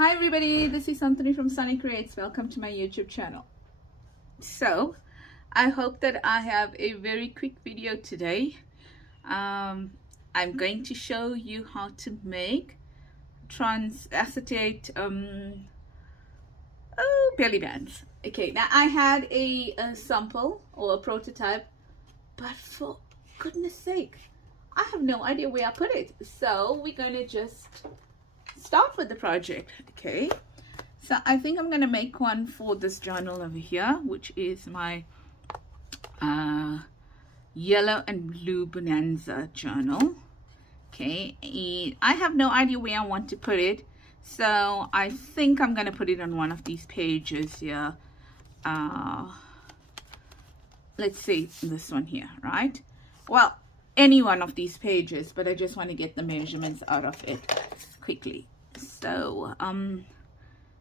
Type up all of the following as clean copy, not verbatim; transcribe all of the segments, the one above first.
Hi everybody, this is Anthony from Sunny Creates. Welcome to my YouTube channel. So I hope that I have a very quick video today. I'm going to show you how to make acetate belly bands. Okay, now I had a sample or a prototype, but for goodness sake, I have no idea where I put it. So we're going to just start with the project. Okay, so I think I'm going to make one for this journal over here, which is my yellow and blue bonanza journal. Okay, I have no idea where I want to put it, so I think I'm going to put it on one of these pages here. Let's see, this one here, right? Well, any one of these pages, but I just want to get the measurements out of it quickly. So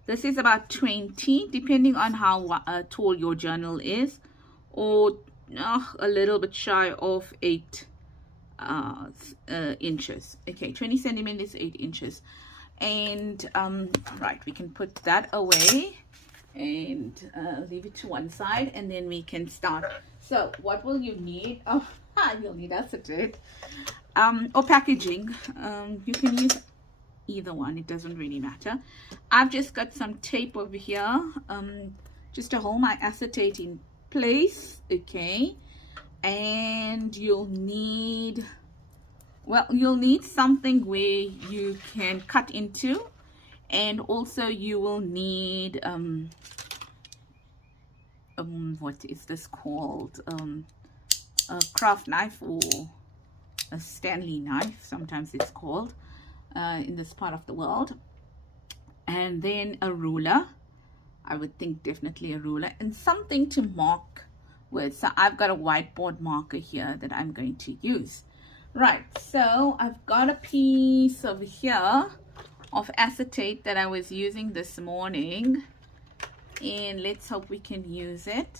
this is about 20, depending on how tall your journal is, or a little bit shy of 8 inches. Okay, 20 centimeters, 8 inches. And right, we can put that away and leave it to one side, and then we can start. So what will you need? You'll need acetate or packaging. You can use either one, it doesn't really matter. I've just got some tape over here just to hold my acetate in place. Okay, and you'll need something where you can cut into, and also you will need what is this called, a craft knife, or a Stanley knife sometimes it's called in this part of the world, and then a ruler. I would think definitely a ruler, and something to mark with. So I've got a whiteboard marker here that I'm going to use. Right, so I've got a piece over here of acetate that I was using this morning, and let's hope we can use it.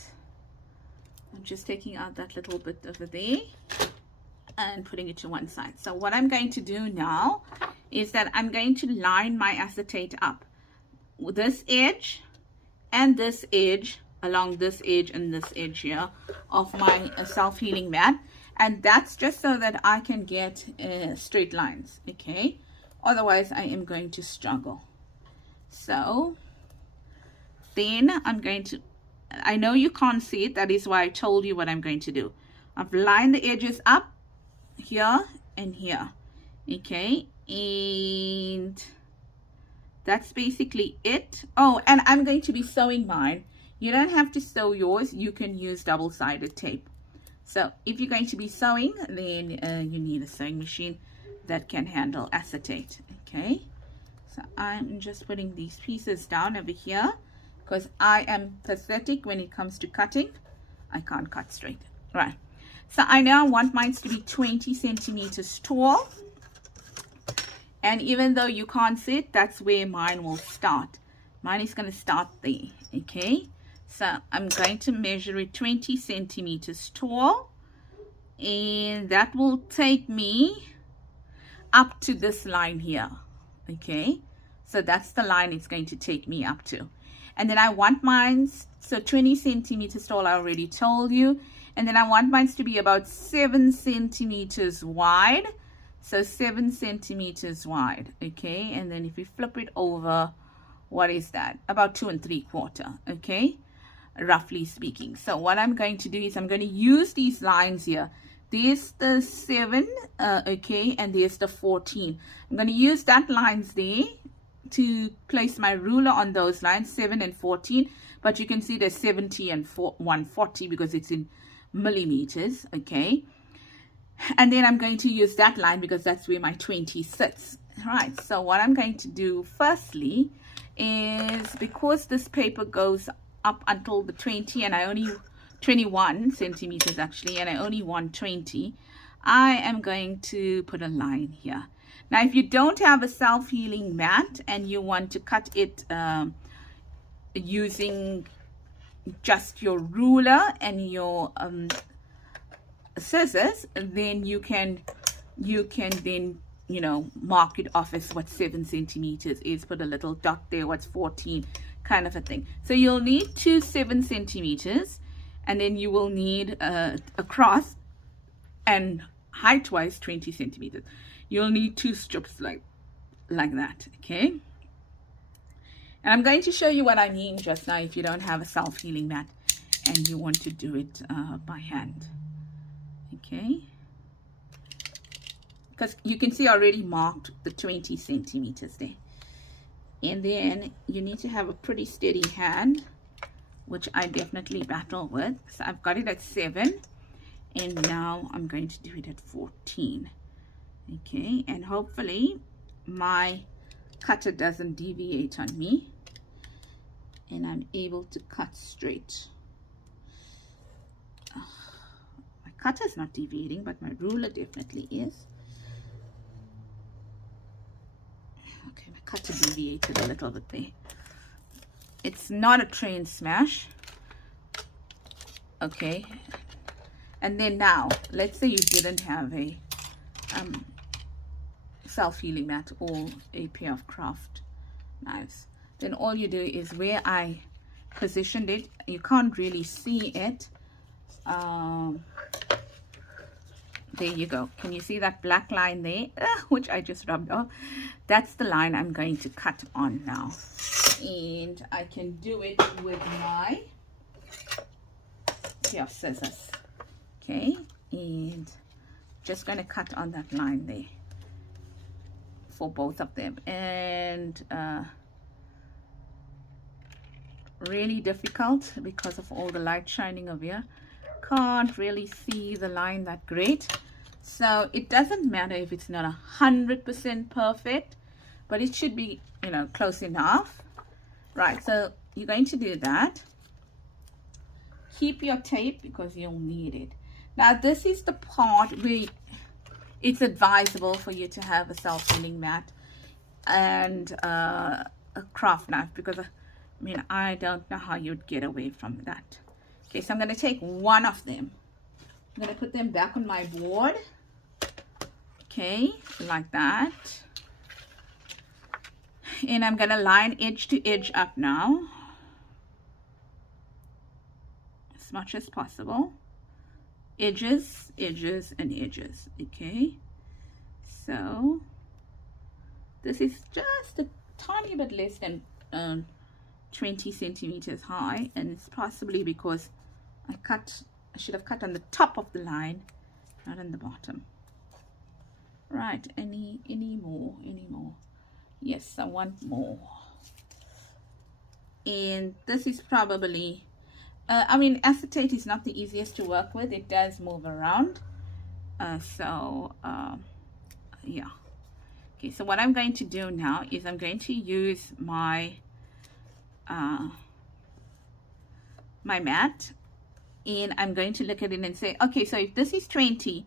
I'm just taking out that little bit over there and putting it to one side. So what I'm going to do now is that I'm going to line my acetate up with this edge and this edge, along this edge and this edge here of my self-healing mat, and that's just so that I can get straight lines. Okay, otherwise I am going to struggle. So then I'm going to, I know you can't see it, that is why I told you what I'm going to do. I've lined the edges up here and here. Okay, and that's basically it. Oh, and I'm going to be sewing mine. You don't have to sew yours, you can use double-sided tape. So if you're going to be sewing, then you need a sewing machine that can handle acetate. Okay, so I'm just putting these pieces down over here because I am pathetic when it comes to cutting. I can't cut straight. Right, so I now want mine to be 20 centimeters tall, and even though you can't see it, that's where mine will start. Mine is going to start there. Okay, so I'm going to measure it 20 centimeters tall, and that will take me up to this line here. Okay, so that's the line it's going to take me up to. And then I want mine, so 20 centimeters tall, I already told you. And then I want mine to be about 7 centimeters wide. So 7 centimeters wide. Okay, and then if we flip it over, what is that? About 2 3/4. Okay, roughly speaking. So what I'm going to do is I'm going to use these lines here. There's the 7, okay, and there's the 14. I'm going to use that lines there to place my ruler on those lines, 7 and 14, but you can see there's 70 and 140 because it's in millimeters. Okay, and then I'm going to use that line because that's where my 20 sits. All right, so what I'm going to do firstly is, because this paper goes up until the 20 and I only 21 centimeters actually, and I only want 20, I am going to put a line here. Now if you don't have a self-healing mat and you want to cut it using just your ruler and your scissors, then you can then you know, mark it off as what 7 centimeters is, put a little dot there, what's 14, kind of a thing. So you'll need 2 7 centimeters, and then you will need across and height wise 20 centimeters. You'll need 2 strips like that, okay? And I'm going to show you what I mean just now if you don't have a self-healing mat and you want to do it by hand, okay? Because you can see I already marked the 20 centimeters there. And then you need to have a pretty steady hand, which I definitely battle with. So I've got it at 7, and now I'm going to do it at 14, okay? And hopefully my cutter doesn't deviate on me and I'm able to cut straight. My cutter is not deviating, but my ruler definitely is. Okay, my cutter deviated a little bit there. It's not a train smash, okay? And then now, let's say you didn't have a self-healing mat or a pair of craft knives, then all you do is where I positioned it, you can't really see it, there you go. Can you see that black line there, which I just rubbed off? That's the line I'm going to cut on now, and I can do it with my pair of scissors, okay? And just going to cut on that line there for both of them. And really difficult because of all the light shining over here. Can't really see the line that great. So it doesn't matter if it's not 100% perfect, but it should be, you know, close enough. Right, so you're going to do that. Keep your tape because you'll need it. Now this is the part where it's advisable for you to have a self-healing mat and a craft knife, because I mean, I don't know how you'd get away from that. Okay, so I'm going to take one of them. I'm going to put them back on my board. Okay, like that. And I'm going to line edge to edge up now, as much as possible. Edges, edges, and edges. Okay, so this is just a tiny bit less than 20 centimeters high, and it's possibly because I should have cut on the top of the line, not on the bottom. Right, any more? Yes, I want more. And this is probably I mean, acetate is not the easiest to work with. It does move around. Yeah. Okay, so what I'm going to do now is I'm going to use my my mat, and I'm going to look at it and say, okay, so if this is 20,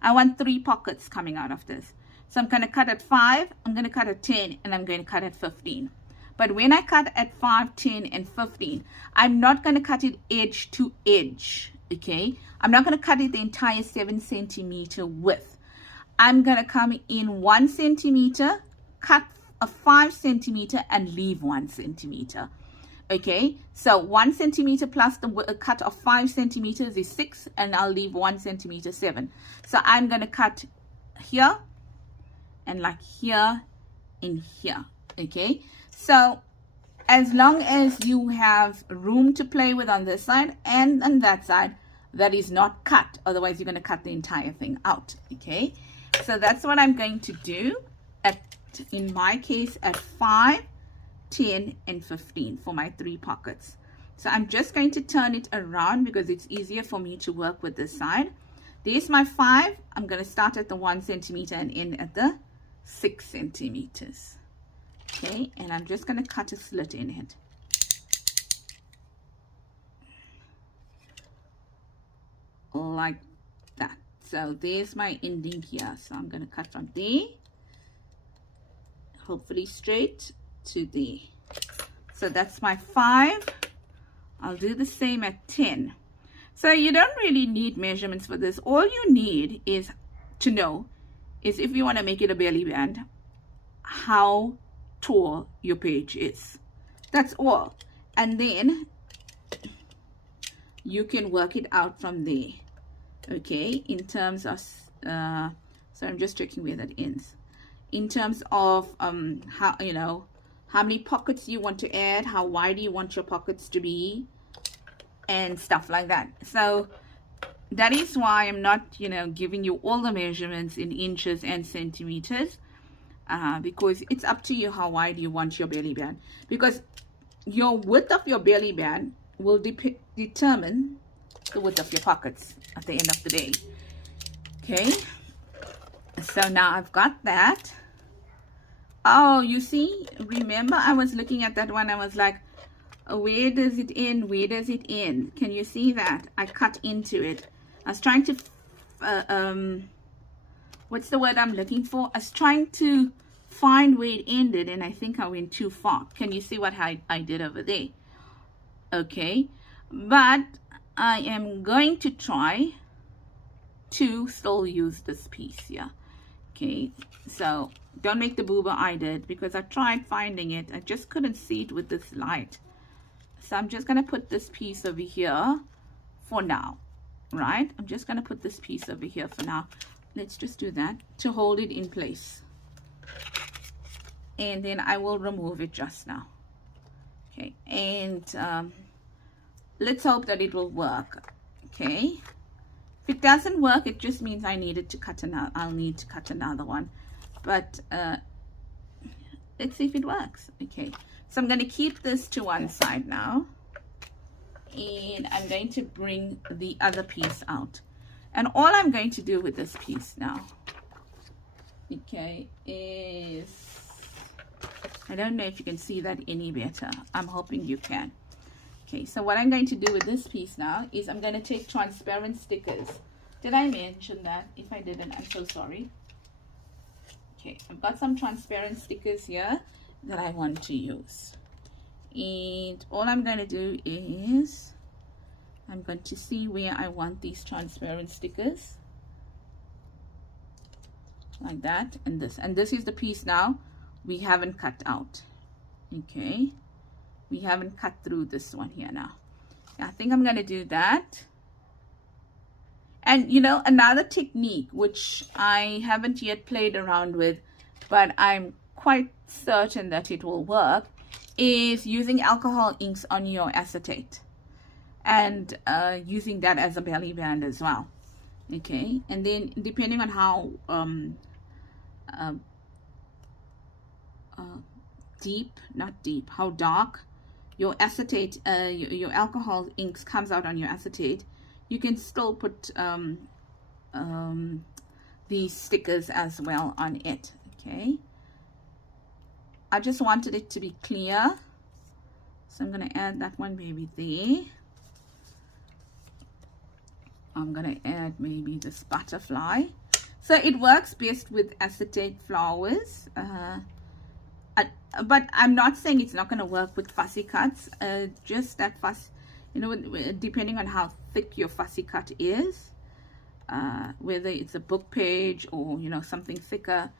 I want 3 pockets coming out of this. So I'm going to cut at 5, I'm going to cut at 10, and I'm going to cut at 15. But when I cut at 5, 10, and 15, I'm not going to cut it edge to edge, okay? I'm not going to cut it the entire 7 centimeter width. I'm going to come in 1 centimeter, cut a 5 centimeter, and leave 1 centimeter. Okay, so 1 centimeter plus the cut of 5 centimeters is 6, and I'll leave 1 centimeter 7. So I'm going to cut here, and like here, and here. Okay, so as long as you have room to play with on this side and on that side, that is not cut. Otherwise, you're going to cut the entire thing out. Okay, so that's what I'm going to do in my case at 5, 10, and 15 for my 3 pockets. So I'm just going to turn it around because it's easier for me to work with this side. There's my 5. I'm going to start at the 1 centimeter and end at the 6 centimeters. Okay, and I'm just going to cut a slit in it. Like that. So there's my ending here. So I'm going to cut from there, hopefully straight to there. So that's my 5. I'll do the same at 10. So you don't really need measurements for this. All you need is to know is if you want to make it a belly band, how tall your page is. That's all. And then you can work it out from there. Okay, in terms of so I'm just checking where that ends. In terms of how, you know, how many pockets you want to add, how wide you want your pockets to be, and stuff like that. So that is why I'm not, you know, giving you all the measurements in inches and centimeters, because it's up to you how wide you want your belly band, because your width of your belly band will determine the width of your pockets at the end of the day. Okay, so now I've got that. Oh, you see, remember I was looking at that one, I was like, where does it end? Where does it end? Can you see that? I cut into it. I was trying to, what's the word I'm looking for? I was trying to find where it ended, and I think I went too far. Can you see what I did over there? Okay, but I am going to try to still use this piece here. Okay, so don't make the boober I did, because I tried finding it. I just couldn't see it with this light. So I'm just going to put this piece over here for now, right? I'm just going to put this piece over here for now. Let's just do that to hold it in place. And then I will remove it just now. Okay, and let's hope that it will work. Okay, if it doesn't work, it just means I needed to cut another. I'll need to cut another one. But let's see if it works. Okay, so I'm going to keep this to one side now, and I'm going to bring the other piece out. And all I'm going to do with this piece now, okay, is, I don't know if you can see that any better. I'm hoping you can. Okay, so what I'm going to do with this piece now is I'm going to take transparent stickers. Did I mention that? If I didn't, I'm so sorry. Okay, I've got some transparent stickers here that I want to use. And all I'm going to do is I'm going to see where I want these transparent stickers. Like that, and this. And this is the piece now we haven't cut out. Okay, we haven't cut through this one here now. I think I'm going to do that. And you know, another technique which I haven't yet played around with, but I'm quite certain that it will work, is using alcohol inks on your acetate, and using that as a belly band as well. Okay, and then depending on how how dark your acetate, your alcohol inks comes out on your acetate, you can still put these stickers as well on it. Okay, I just wanted it to be clear, so I'm going to add that one maybe there. I'm going to add maybe this butterfly. So it works best with acetate flowers, but I'm not saying it's not going to work with fussy cuts. Just that fuss, you know, depending on how thick your fussy cut is, whether it's a book page or, you know, something thicker.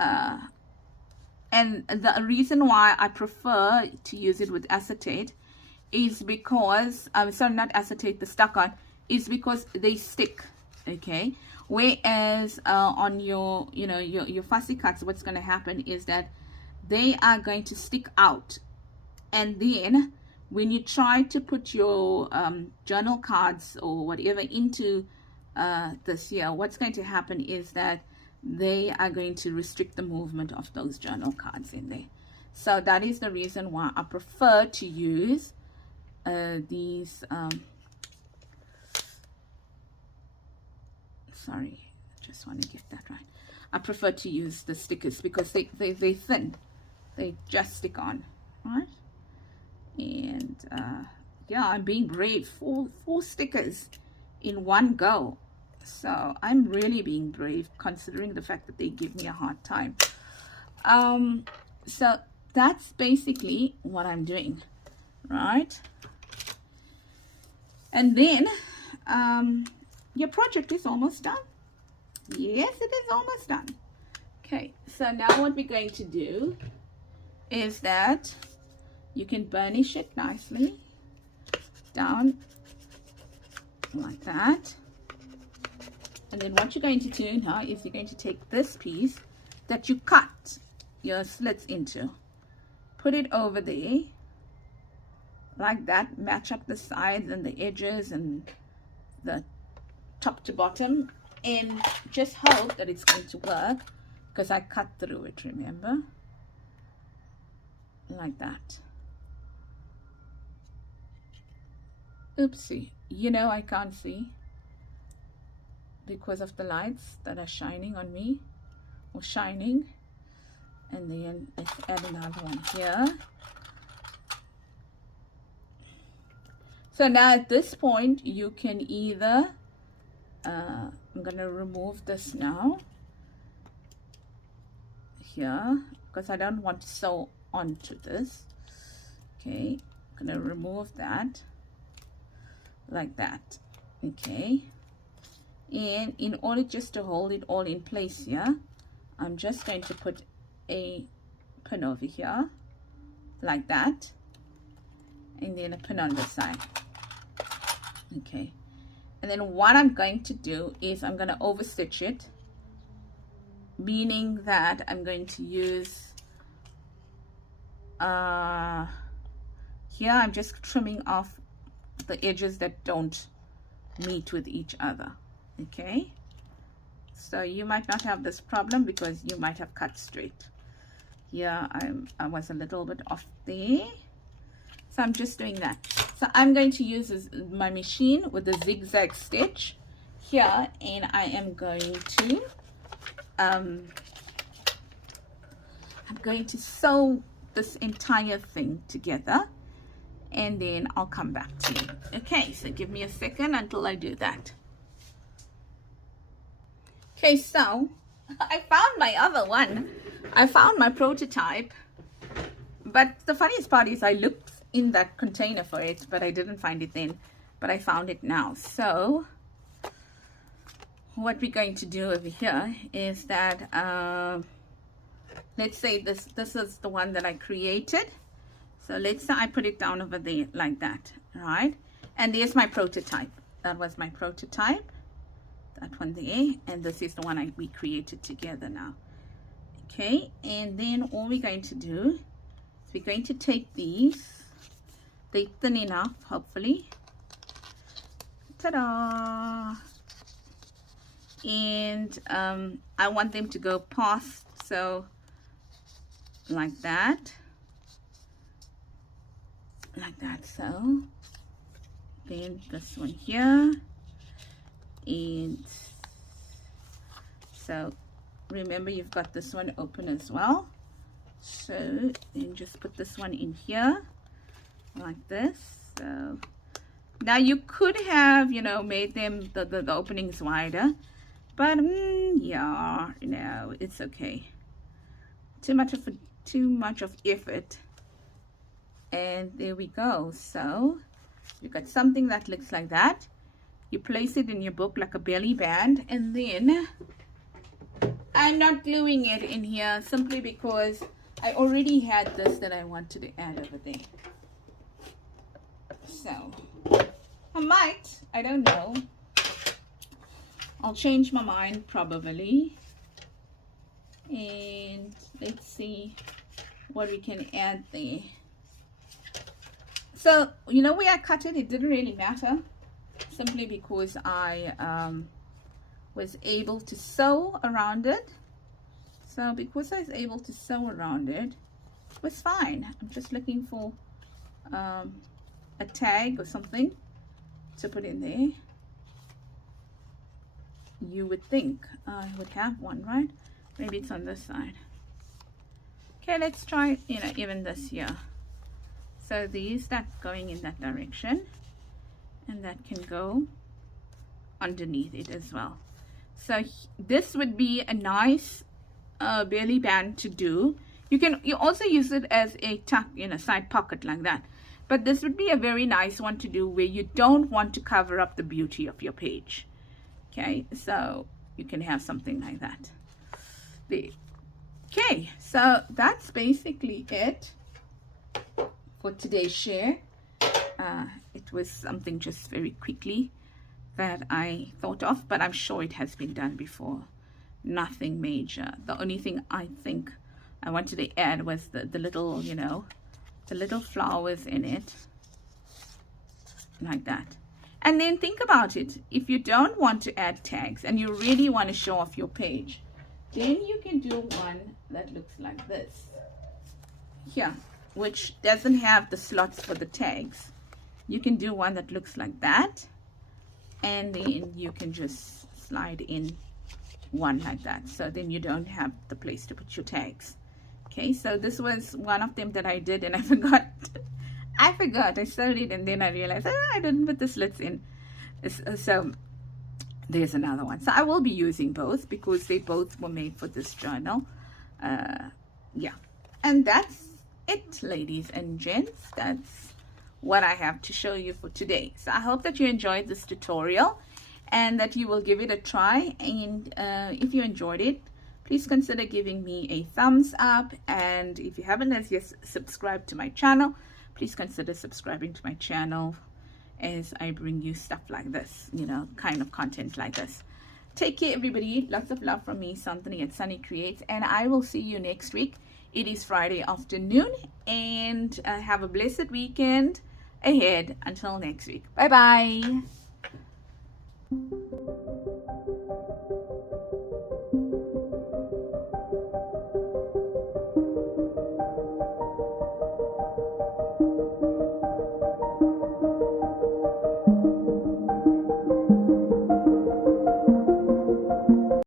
And the reason why I prefer to use it with acetate is because, sorry, not acetate, the stuck-on, is because they stick. Okay, whereas on your, you know, your fussy cuts, what's going to happen is that they are going to stick out, and then when you try to put your journal cards or whatever into this here, what's going to happen is that they are going to restrict the movement of those journal cards in there. So that is the reason why I prefer to use these sorry, I just want to get that right. I prefer to use the stickers because they're thin. They just stick on, right? And yeah, I'm being brave. Four stickers in one go. So I'm really being brave considering the fact that they give me a hard time. So that's basically what I'm doing, right? And then your project is almost done. Yes, it is almost done. Okay, so now what we're going to do is that you can burnish it nicely down like that. And then what you're going to do now is you're going to take this piece that you cut your slits into, put it over there like that, match up the sides and the edges and the top to bottom, and just hope that it's going to work, because I cut through it, remember, like that. Oopsie, you know, I can't see because of the lights that are shining on me, or shining. And then let's add another one here. So now at this point you can either I'm gonna remove this now here, because I don't want to sew onto this. Okay, I'm gonna remove that like that. Okay, and in order just to hold it all in place here, I'm just going to put a pin over here like that, and then a pin on this side. Okay, and then what I'm going to do is I'm going to overstitch it, meaning that I'm going to use here I'm just trimming off the edges that don't meet with each other. Okay, so you might not have this problem because you might have cut straight. Here I was a little bit off there, so I'm just doing that. So I'm going to use my machine with a zigzag stitch here, and I am going to sew this entire thing together, and then I'll come back to you. Okay, so give me a second until I do that. Okay, so I found my other one. I found my prototype, but the funniest part is I looked in that container for it, but I didn't find it then, but I found it now. So what we're going to do over here is that let's say this is the one that I created. So let's say I put it down over there like that, right? And there's my prototype. That was my prototype, that one there, and this is the one we created together now. Okay, and then all we're going to do is we're going to take these. They're thin enough, hopefully. Ta-da! And I want them to go past, so like that. Like that. So then this one here, and so remember you've got this one open as well, so then just put this one in here like this. So now you could have, you know, made them the openings wider, but yeah, no, it's okay. Too much of effort. And there we go. So you got something that looks like that. You place it in your book like a belly band, and then I'm not gluing it in here simply because I already had this that I wanted to add over there. So I might, I don't know, I'll change my mind probably, and let's see what we can add there. So, you know, where I cut it, it didn't really matter, simply because I was able to sew around it. So because I was able to sew around it, it was fine. I'm just looking for a tag or something to put in there. You would think I would have one, right? Maybe it's on this side. Okay, let's try, you know, even this here. So these, that's going in that direction, and that can go underneath it as well. So this would be a nice belly band to do. You also use it as a tuck in a side pocket like that, but this would be a very nice one to do where you don't want to cover up the beauty of your page. Okay, so you can have something like that there. Okay, so that's basically it for today's share. It was something just very quickly that I thought of, but I'm sure it has been done before. Nothing major. The only thing I think I wanted to add was the little, you know, the little flowers in it, like that. And then think about it. If you don't want to add tags and you really want to show off your page, then you can do one that looks like this here, which doesn't have the slots for the tags. You can do one that looks like that, and then you can just slide in one like that, so then you don't have the place to put your tags. Okay, so this was one of them that I did, and I forgot. I sewed it, and then I realized I didn't put the slits in. So there's another one. So I will be using both because they both were made for this journal. Yeah, and that's it, ladies and gents. That's what I have to show you for today. So I hope that you enjoyed this tutorial and that you will give it a try. And if you enjoyed it, please consider giving me a thumbs up. And if you haven't as yet subscribed to my channel, please consider subscribing to my channel as I bring you stuff like this, you know, kind of content like this. Take care, everybody. Lots of love from me, Santini at Sunny Creates, and I will see you next week. It is Friday afternoon, and have a blessed weekend ahead until next week. Bye bye.